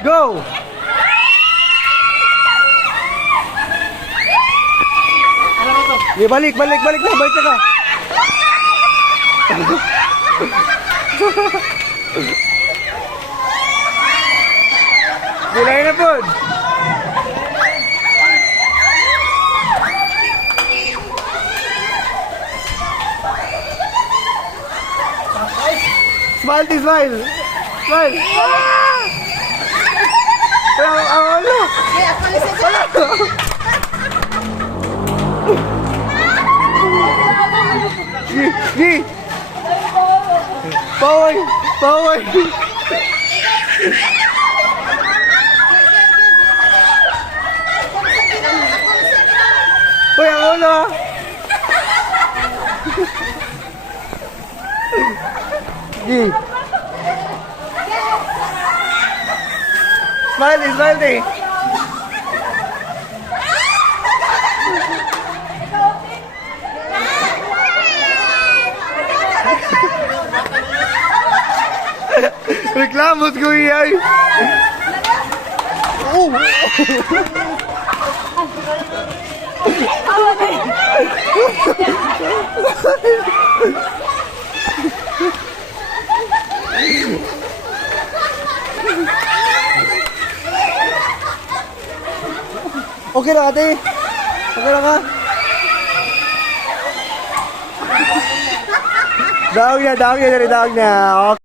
Go! Di, balik na, balik na ka. Gulay na po. Smile, smile. Smile. Ano? Gi. Paway. Uy, ang ulo. Gi. Smiley. Reklamos ko iyay. Okay na ate. Okay na ka. Daog na. Okay.